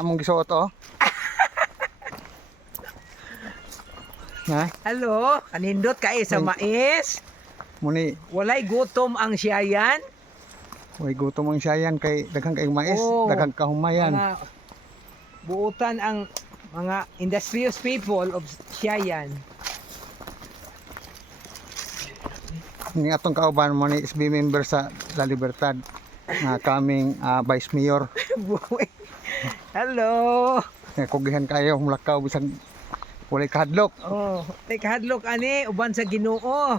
Among gisuot oh. Ha? Hello, kanindot kay sa mais. Muni, Walay gutom ang siyayan. way gutom ang siyayan kay daghang kay mais, Oo. daghang kahumayan. Mga buutan ang mga industrious people of siyayan. Ni atong kauban mo ni SB member sa La Libertad nga kaming Vice Mayor. Hello. Kugihan kayo mulakaw bisag walay kahadlok. Oh, take hadlok ani uban sa Ginoo.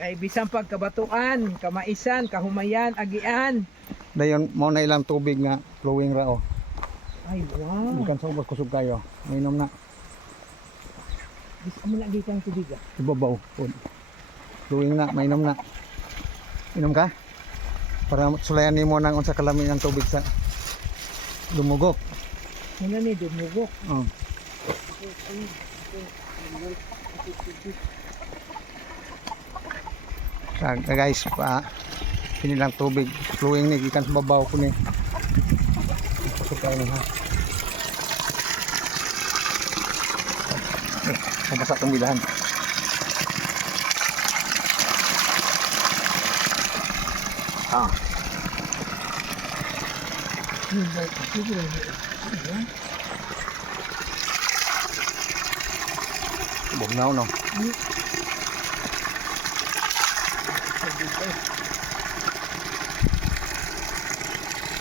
Kay bisan pagkabatuan, kamaisan, kahumayan, agian. Dayon mao na ilang tubig nga flowing ra oh. Ay, wow. Ikan sa ubos kusog kayo. Mainom na Bisa mo na gitang tubig ah. ibabaw. Pud. Flowing na, mainom na. Inom ka? Para sulayan nimo nang unsa kalami ang tubig sa lumugok. Ano ni dumugok? Oh. Guys, pinilang tubig flowing ni gikan sa babaw ko ni. Kusog kayo ha. Mabasa itong bilahan. Bugnaw no.